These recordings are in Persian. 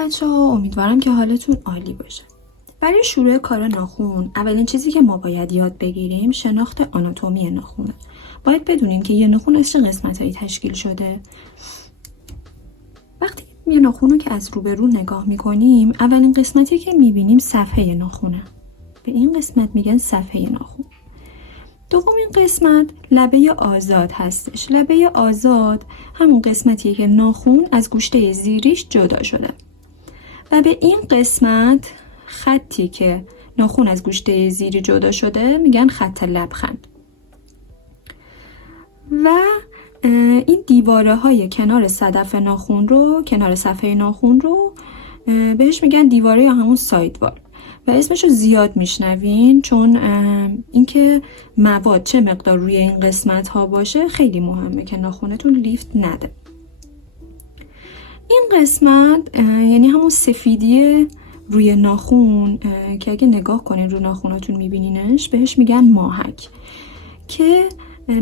بچه‌ها، امیدوارم که حالتون عالی باشه. برای شروع کار ناخن اولین چیزی که ما باید یاد بگیریم شناخت آناتومی ناخنه. باید بدونیم که یه ناخن از چه قسمتایی تشکیل شده. وقتی یه ناخن رو که از روبرو نگاه میکنیم، اولین قسمتی که میبینیم صفحه ناخنه. به این قسمت میگن صفحه ناخن. دومین قسمت لبه آزاد هستش. لبه آزاد همون قسمتیه که ناخن از گوشته زیریش جدا شده. و به این قسمت خطی که ناخن از گوشته زیری جدا شده میگن خط لبخند. و این دیواره های کنار صدف ناخن رو، کنار صفحه ناخن رو بهش میگن دیواره یا همون سایدوال. و اسمشو زیاد میشنوین چون اینکه مواد چه مقدار روی این قسمت ها باشه خیلی مهمه که ناخنتون لیفت نده. این قسمت یعنی همون سفیدی روی ناخن که اگه نگاه کنین رو ناخناتون میبینینش، بهش میگن ماهک که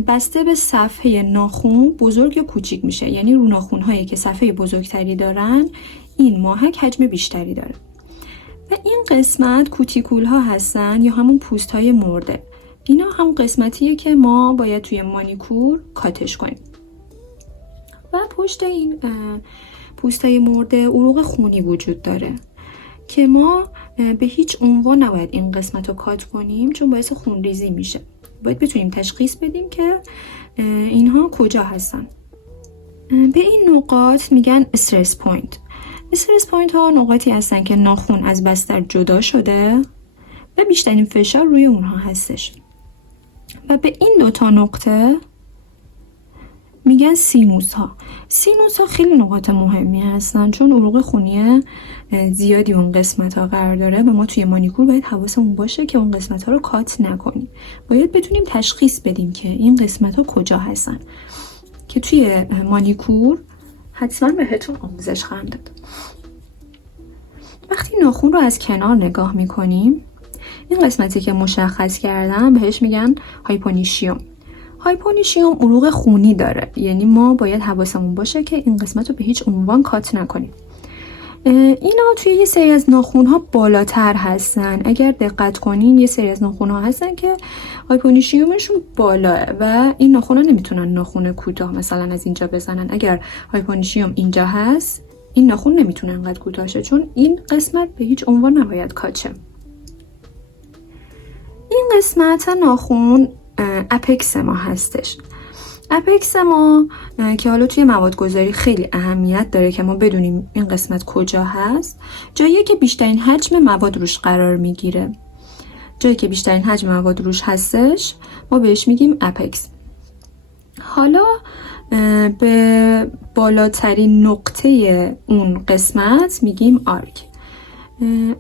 بسته به صفحه ناخن بزرگ یا کوچیک میشه. یعنی رو ناخن هایی که صفحه بزرگتری دارن این ماهک حجم بیشتری داره. و این قسمت کوتیکول ها هستن یا همون پوست های مرده. اینا همون قسمتیه که ما باید توی مانیکور کاتش کنیم. و پشت این پوست های مرده عروق خونی وجود داره که ما به هیچ عنوان نباید این قسمت رو کات کنیم چون باعث خونریزی میشه. باید بتونیم تشخیص بدیم که اینها کجا هستن. به این نقاط میگن استرس پوینت. استرس پوینت ها نقاطی هستن که ناخن از بستر جدا شده و بیشترین فشار روی اونها هستش. و به این دوتا نقطه میگن سینوس ها. سینوس ها خیلی نقاط مهمی هستن چون عروق خونی زیادی اون قسمت ها قرار داره و ما توی مانیکور باید حواسمون باشه که اون قسمت ها رو کات نکنیم. باید بتونیم تشخیص بدیم که این قسمت ها کجا هستن که توی مانیکور حتما بهتون آموزش خواهم داد. وقتی ناخن رو از کنار نگاه میکنیم، این قسمتی که مشخص کردم بهش میگن هایپونیشیوم. هایپونیشیوم عروق خونی داره، یعنی ما باید حواسمون باشه که این قسمت رو به هیچ عنوان کات نکنیم. اینا توی یه سری از ناخن‌ها بالاتر هستن. اگر دقت کنین یه سری از ناخن‌ها هستن که هایپونیشیومشون بالاه و این ناخن‌ها نمیتونن ناخن کوتاه مثلا از اینجا بزنن. اگر هایپونیشیوم اینجا هست، این ناخن نمیتونه انقدر کوتاه شه چون این قسمت به هیچ عنوان نباید کات شه. این قسمت ناخن اپکس ما هستش. اپکس ما که حالا توی مواد گذاری خیلی اهمیت داره که ما بدونیم این قسمت کجا هست. جایی که بیشترین حجم مواد روش قرار میگیره. جایی که بیشترین حجم مواد روش هستش ما بهش میگیم اپکس. حالا به بالاترین نقطه اون قسمت میگیم آرک.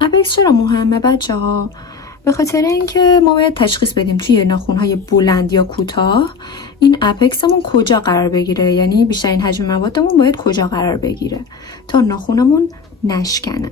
اپکس چرا مهمه بچه ها؟ به خاطر اینکه ما باید تشخیص بدیم توی ناخن‌های بلند یا کوتاه این اپکسمون کجا قرار بگیره، یعنی بیشترین حجم موادمون باید کجا قرار بگیره تا ناخنمون نشکنه.